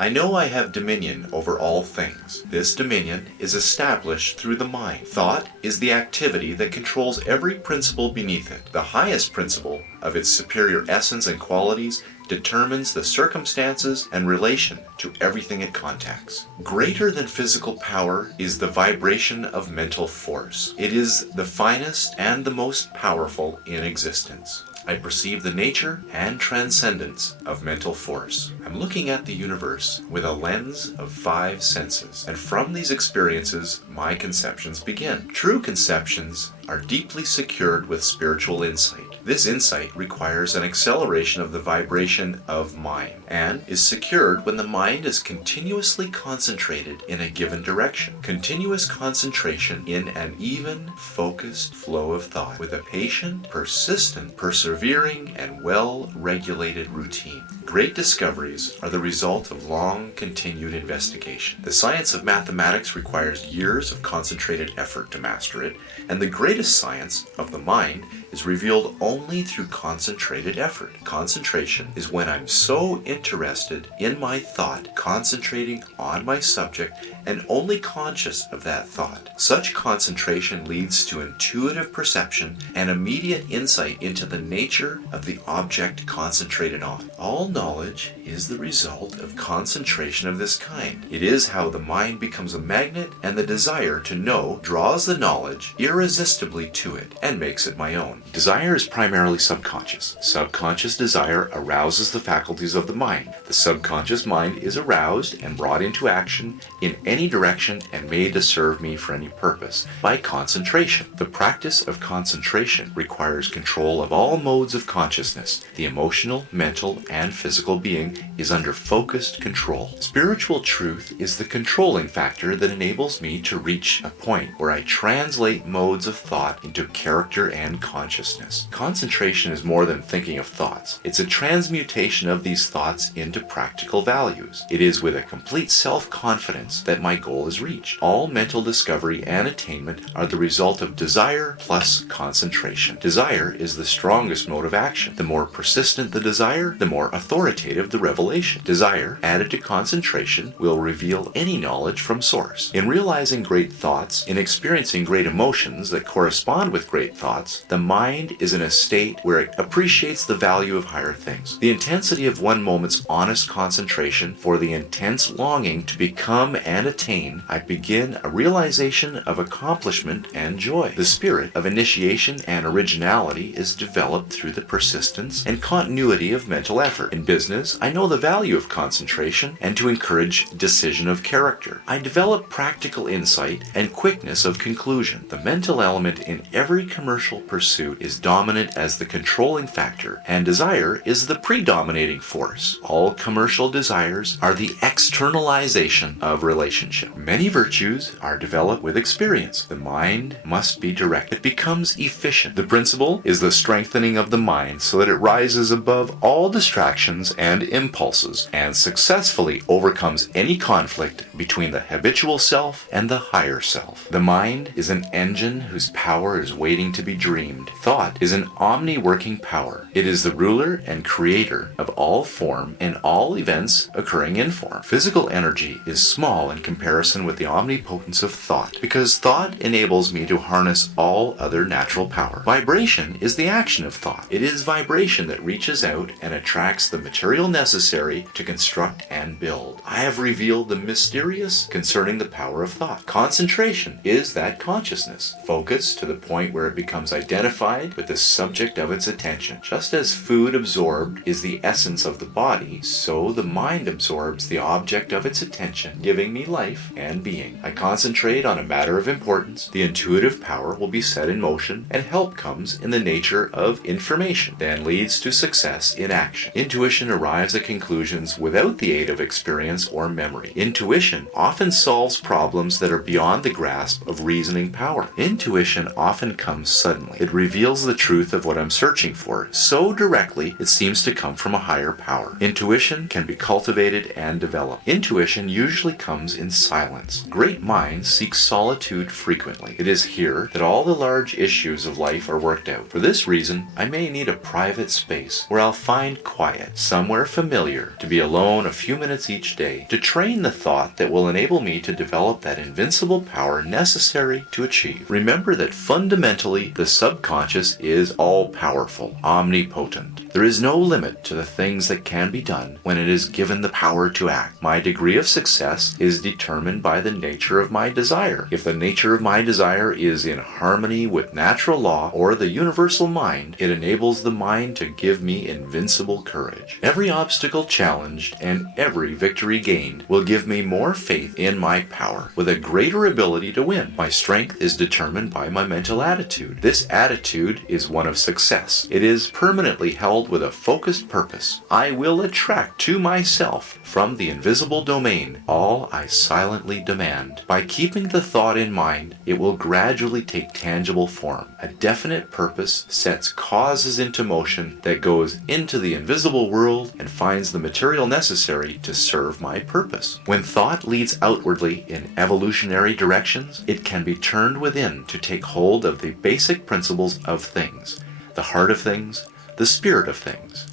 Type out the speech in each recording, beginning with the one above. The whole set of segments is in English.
I know I have dominion over all things. This dominion is established through the mind. Thought is the activity that controls every principle beneath it. The highest principle of its superior essence and qualities determines the circumstances and relation to everything it contacts. Greater than physical power is the vibration of mental force. It is the finest and the most powerful in existence. I perceive the nature and transcendence of mental force. I'm looking at the universe with a lens of 5 senses, and from these experiences, my conceptions begin. True conceptions are deeply secured with spiritual insight. This insight requires an acceleration of the vibration of mind and is secured when the mind is continuously concentrated in a given direction. Continuous concentration in an even, focused flow of thought with a patient, persistent, persevering, and well-regulated routine. Great discoveries are the result of long, continued investigation. The science of mathematics requires years of concentrated effort to master it, and the greatest science of the mind is revealed only through concentrated effort. Concentration is when I'm so interested in my thought, concentrating on my subject and only conscious of that thought. Such concentration leads to intuitive perception and immediate insight into the nature of the object concentrated on. All knowledge is the result of concentration of this kind. It is how the mind becomes a magnet, and the desire to know draws the knowledge irresistibly to it and makes it my own. Desire is primarily subconscious. Subconscious desire arouses the faculties of the mind. The subconscious mind is aroused and brought into action in any direction and made to serve me for any purpose by concentration. The practice of concentration requires control of all modes of consciousness. The emotional, mental, and physical being is under focused control. Spiritual truth is the controlling factor that enables me to reach a point where I translate modes of thought into character and consciousness. Concentration is more than thinking of thoughts. It's a transmutation of these thoughts into practical values. It is with a complete self-confidence that my goal is reached. All mental discovery and attainment are the result of desire plus concentration. Desire is the strongest mode of action. The more persistent the desire, the more authoritative the revelation. Desire, added to concentration, will reveal any knowledge from source. In realizing great thoughts, in experiencing great emotions that correspond with great thoughts, the mind is in a state where it appreciates the value of higher things. The intensity of one moment's honest concentration for the intense longing to become and attain, I begin a realization of accomplishment and joy. The spirit of initiation and originality is developed through the persistence and continuity of mental effort. In business, I know the value of concentration and to encourage decision of character. I develop practical insight and quickness of conclusion. The mental element in every commercial pursuit is dominant as the controlling factor, and desire is the predominating force. All commercial desires are the externalization of relationship. Many virtues are developed with experience. The mind must be direct. It becomes efficient. The principle is the strengthening of the mind so that it rises above all distractions and impulses and successfully overcomes any conflict between the habitual self and the higher self. The mind is an engine whose power is waiting to be dreamed. Thought is an omni-working power. It is the ruler and creator of all form and all events occurring in form. Physical energy is small in comparison with the omnipotence of thought, because thought enables me to harness all other natural power. Vibration is the action of thought. It is vibration that reaches out and attracts the material necessary to construct and build. I have revealed the mysterious concerning the power of thought. Concentration is that consciousness, focused to the point where it becomes identified with the subject of its attention. Just as food absorbed is the essence of the body, so the mind absorbs the object of its attention, giving me life and being. I concentrate on a matter of importance. The intuitive power will be set in motion, and help comes in the nature of information, then leads to success in action. Intuition arrives at conclusions without the aid of experience or memory. Intuition often solves problems that are beyond the grasp of reasoning power. Intuition often comes suddenly. It reveals the truth of what I'm searching for so directly it seems to come from a higher power. Intuition can be cultivated and developed. Intuition usually comes in silence. Great minds seek solitude frequently. It is here that all the large issues of life are worked out. For this reason, I may need a private space where I'll find quiet, somewhere familiar, to be alone a few minutes each day, to train the thought that will enable me to develop that invincible power necessary to achieve. Remember that fundamentally the subconscious is all-powerful, omnipotent. There is no limit to the things that can be done when it is given the power to act. My degree of success is determined by the nature of my desire. If the nature of my desire is in harmony with natural law or the universal mind, it enables the mind to give me invincible courage. Every obstacle challenged and every victory gained will give me more faith in my power, with a greater ability to win. My strength is determined by my mental attitude. This attitude is one of success. It is permanently held with a focused purpose. I will attract to myself from the invisible domain all I silently demand. By keeping the thought in mind, it will gradually take tangible form. A definite purpose sets causes into motion that goes into the invisible world and finds the material necessary to serve my purpose. When thought leads outwardly in evolutionary directions, it can be turned within to take hold of the basic principles of things, the heart of things, the spirit of things.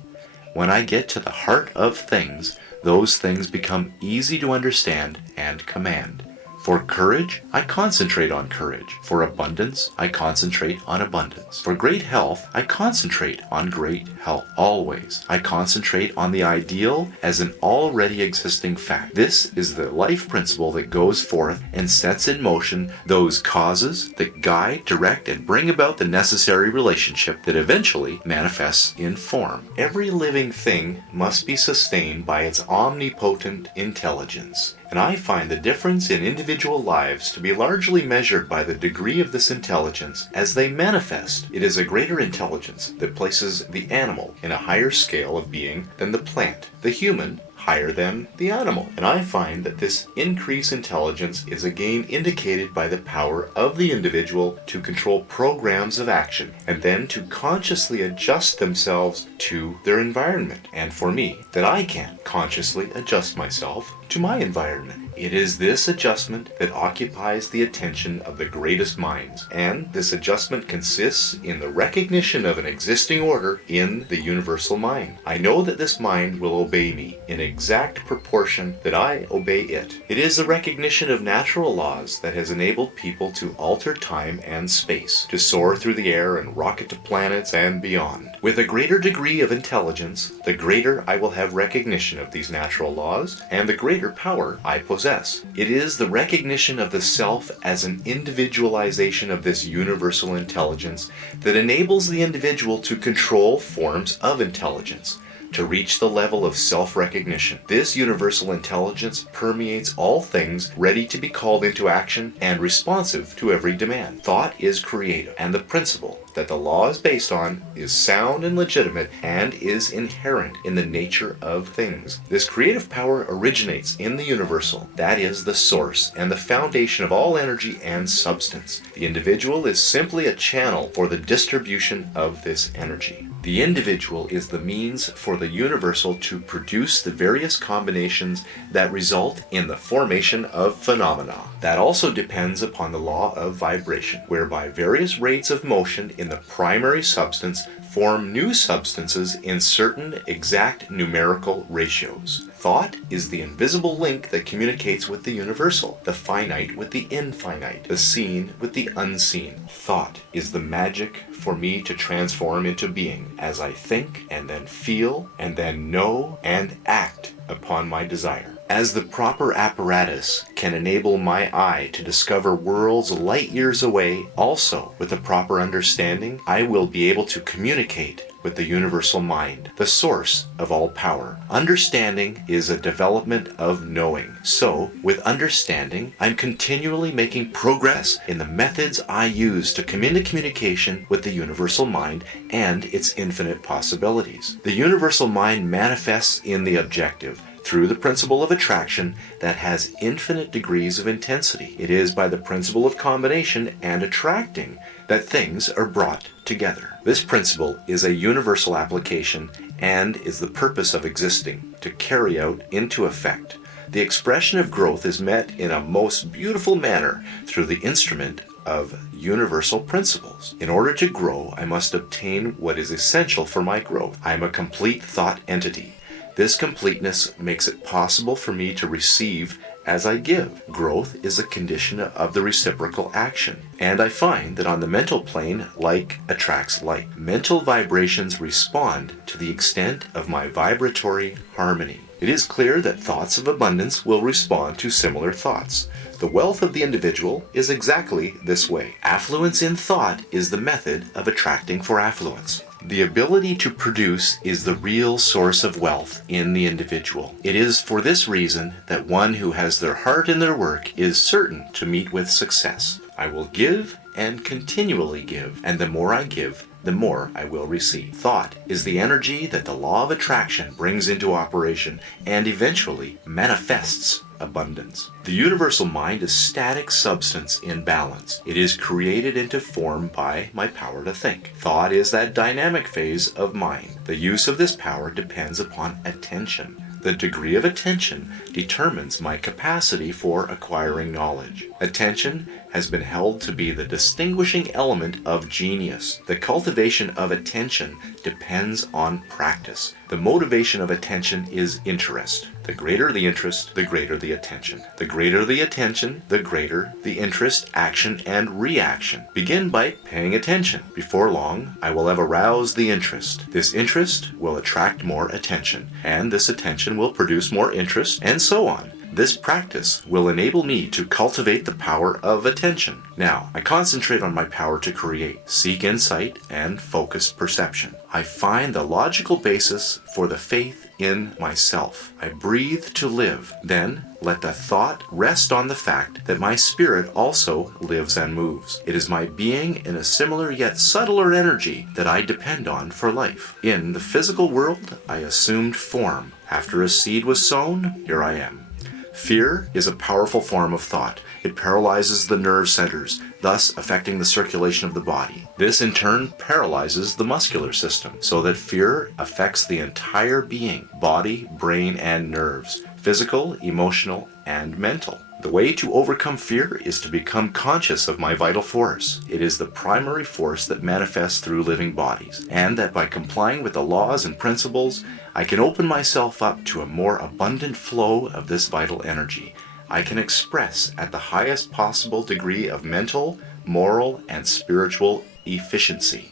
When I get to the heart of things, those things become easy to understand and command. For courage, I concentrate on courage. For abundance, I concentrate on abundance. For great health, I concentrate on great health. Always, I concentrate on the ideal as an already existing fact. This is the life principle that goes forth and sets in motion those causes that guide, direct, and bring about the necessary relationship that eventually manifests in form. Every living thing must be sustained by its omnipotent intelligence. And I find the difference in individual lives to be largely measured by the degree of this intelligence as they manifest. It is a greater intelligence that places the animal in a higher scale of being than the plant, the human higher than the animal. And I find that this increased intelligence is again indicated by the power of the individual to control programs of action and then to consciously adjust themselves to their environment. And for me, that I can consciously adjust myself to my environment. It is this adjustment that occupies the attention of the greatest minds, and this adjustment consists in the recognition of an existing order in the universal mind. I know that this mind will obey me in exact proportion that I obey it. It is the recognition of natural laws that has enabled people to alter time and space, to soar through the air and rocket to planets and beyond. With a greater degree of intelligence, the greater I will have recognition of these natural laws, and the greater power I possess. It is the recognition of the self as an individualization of this universal intelligence that enables the individual to control forms of intelligence, to reach the level of self-recognition. This universal intelligence permeates all things, ready to be called into action and responsive to every demand. Thought is creative, and the principle that the law is based on is sound and legitimate and is inherent in the nature of things. This creative power originates in the universal. That is the source and the foundation of all energy and substance. The individual is simply a channel for the distribution of this energy. The individual is the means for the universal to produce the various combinations that result in the formation of phenomena. That also depends upon the law of vibration, whereby various rates of motion in the primary substance form new substances in certain exact numerical ratios. Thought is the invisible link that communicates with the universal, the finite with the infinite, the seen with the unseen. Thought is the magic for me to transform into being as I think and then feel and then know and act upon my desire. As the proper apparatus can enable my eye to discover worlds light years away, also with the proper understanding, I will be able to communicate with the universal mind, the source of all power. Understanding is a development of knowing. So, with understanding, I'm continually making progress in the methods I use to come into communication with the universal mind and its infinite possibilities. The universal mind manifests in the objective through the principle of attraction that has infinite degrees of intensity. It is by the principle of combination and attracting that things are brought together. This principle is a universal application and is the purpose of existing, to carry out into effect. The expression of growth is met in a most beautiful manner through the instrument of universal principles. In order to grow, I must obtain what is essential for my growth. I am a complete thought entity. This completeness makes it possible for me to receive as I give. Growth is a condition of the reciprocal action. And I find that on the mental plane, like attracts like. Mental vibrations respond to the extent of my vibratory harmony. It is clear that thoughts of abundance will respond to similar thoughts. The wealth of the individual is exactly this way. Affluence in thought is the method of attracting for affluence. The ability to produce is the real source of wealth in the individual. It is for this reason that one who has their heart in their work is certain to meet with success. I will give and continually give, and the more I give, the more I will receive. Thought is the energy that the law of attraction brings into operation and eventually manifests abundance. The universal mind is static substance in balance. It is created into form by my power to think. Thought is that dynamic phase of mind. The use of this power depends upon attention. The degree of attention determines my capacity for acquiring knowledge. Attention has been held to be the distinguishing element of genius. The cultivation of attention depends on practice. The motivation of attention is interest. The greater the interest, the greater the attention. The greater the attention, the greater the interest, action, and reaction. Begin by paying attention. Before long, I will have aroused the interest. This interest will attract more attention, and this attention will produce more interest, and so on. This practice will enable me to cultivate the power of attention. Now, I concentrate on my power to create, seek insight, and focused perception. I find the logical basis for the faith in myself. I breathe to live. Then, let the thought rest on the fact that my spirit also lives and moves. It is my being in a similar yet subtler energy that I depend on for life. In the physical world, I assumed form. After a seed was sown, here I am. Fear is a powerful form of thought. It paralyzes the nerve centers, thus affecting the circulation of the body. This in turn paralyzes the muscular system, so that fear affects the entire being, body, brain, and nerves, physical, emotional, and mental. The way to overcome fear is to become conscious of my vital force. It is the primary force that manifests through living bodies, and that by complying with the laws and principles, I can open myself up to a more abundant flow of this vital energy. I can express at the highest possible degree of mental, moral, and spiritual efficiency.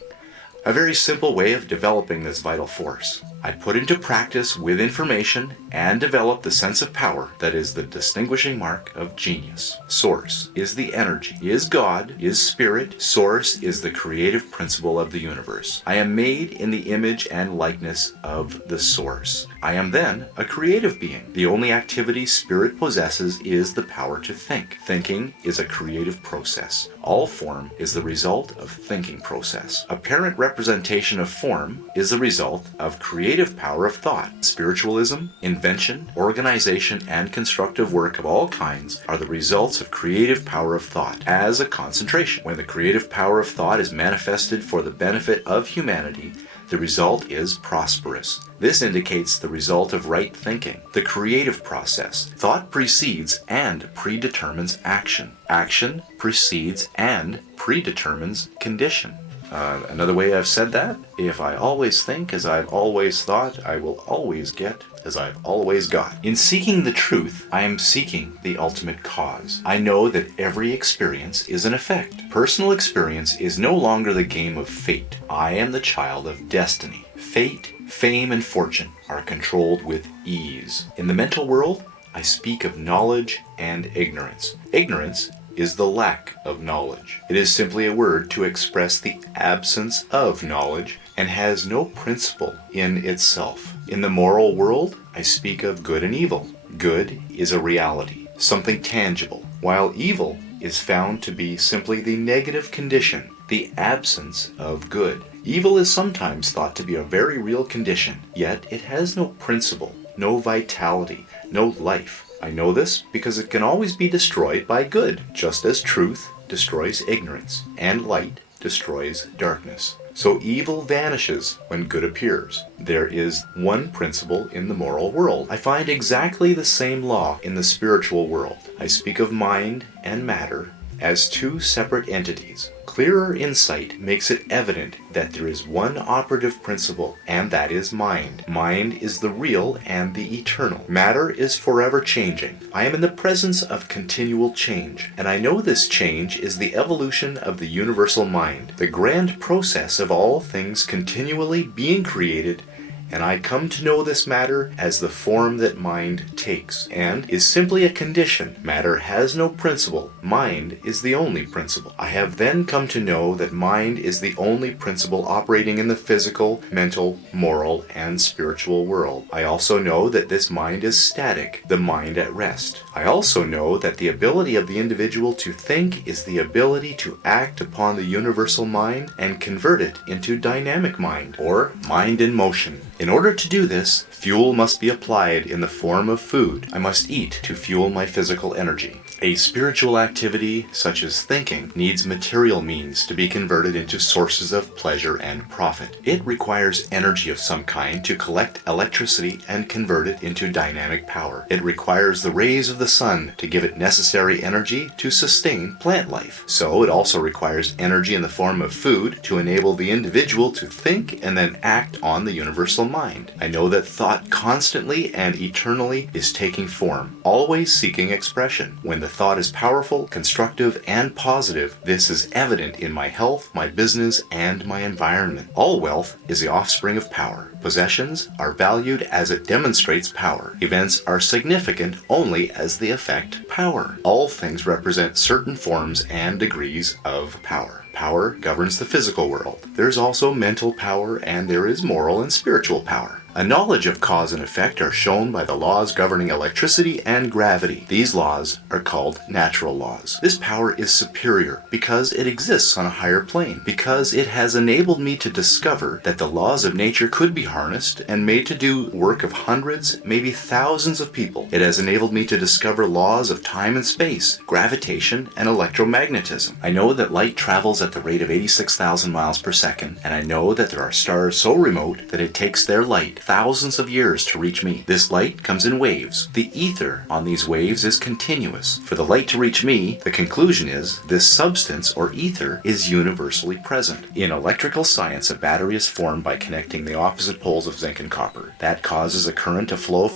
A very simple way of developing this vital force. I put into practice with information and develop the sense of power that is the distinguishing mark of genius. Source is the energy, is God, is spirit. Source is the creative principle of the universe. I am made in the image and likeness of the source. I am then a creative being. The only activity spirit possesses is the power to think. Thinking is a creative process. All form is the result of thinking process. Apparent representation of form is the result of creative power of thought. Spiritualism, invention, organization, and constructive work of all kinds are the results of creative power of thought as a concentration. When the creative power of thought is manifested for the benefit of humanity, the result is prosperous. This indicates the result of right thinking, the creative process. Thought precedes and predetermines action. Action precedes and predetermines condition. Another way I've said that, if I always think as I've always thought, I will always get as I've always got. In seeking the truth, I am seeking the ultimate cause. I know that every experience is an effect. Personal experience is no longer the game of fate. I am the child of destiny. Fate, fame, and fortune are controlled with ease. In the mental world, I speak of knowledge and ignorance. Ignorance is the lack of knowledge. It is simply a word to express the absence of knowledge and has no principle in itself. In the moral world, I speak of good and evil. Good is a reality, something tangible, while evil is found to be simply the negative condition, the absence of good. Evil is sometimes thought to be a very real condition, yet it has no principle, no vitality, no life. I know this because it can always be destroyed by good, just as truth destroys ignorance and light destroys darkness. So evil vanishes when good appears. There is one principle in the moral world. I find exactly the same law in the spiritual world. I speak of mind and matter, as two separate entities. Clearer insight makes it evident that there is one operative principle, and that is mind. Mind is the real and the eternal. Matter is forever changing. I am in the presence of continual change, and I know this change is the evolution of the universal mind, the grand process of all things continually being created, and I come to know this matter as the form that mind takes, and is simply a condition. Matter has no principle. Mind is the only principle. I have then come to know that mind is the only principle operating in the physical, mental, moral, and spiritual world. I also know that this mind is static, the mind at rest. I also know that the ability of the individual to think is the ability to act upon the universal mind and convert it into dynamic mind, or mind in motion. In order to do this, fuel must be applied in the form of food. I must eat to fuel my physical energy. A spiritual activity, such as thinking, needs material means to be converted into sources of pleasure and profit. It requires energy of some kind to collect electricity and convert it into dynamic power. It requires the rays of the sun to give it necessary energy to sustain plant life. So it also requires energy in the form of food to enable the individual to think and then act on the universal mind. I know that thought constantly and eternally is taking form, always seeking expression. When the thought is powerful, constructive, and positive, this is evident in my health, my business, and my environment. All wealth is the offspring of power. Possessions are valued as it demonstrates power. Events are significant only as they affect power. All things represent certain forms and degrees of power. Power governs the physical world. There's also mental power, and there is moral and spiritual power. A knowledge of cause and effect are shown by the laws governing electricity and gravity. These laws are called natural laws. This power is superior because it exists on a higher plane, because it has enabled me to discover that the laws of nature could be harnessed and made to do work of hundreds, maybe thousands of people. It has enabled me to discover laws of time and space, gravitation, and electromagnetism. I know that light travels at the rate of 86,000 miles per second, and I know that there are stars so remote that it takes their light thousands of years to reach me. This light comes in waves. The ether on these waves is continuous. For the light to reach me, the conclusion is this substance or ether is universally present. In electrical science, a battery is formed by connecting the opposite poles of zinc and copper. That causes a current to flow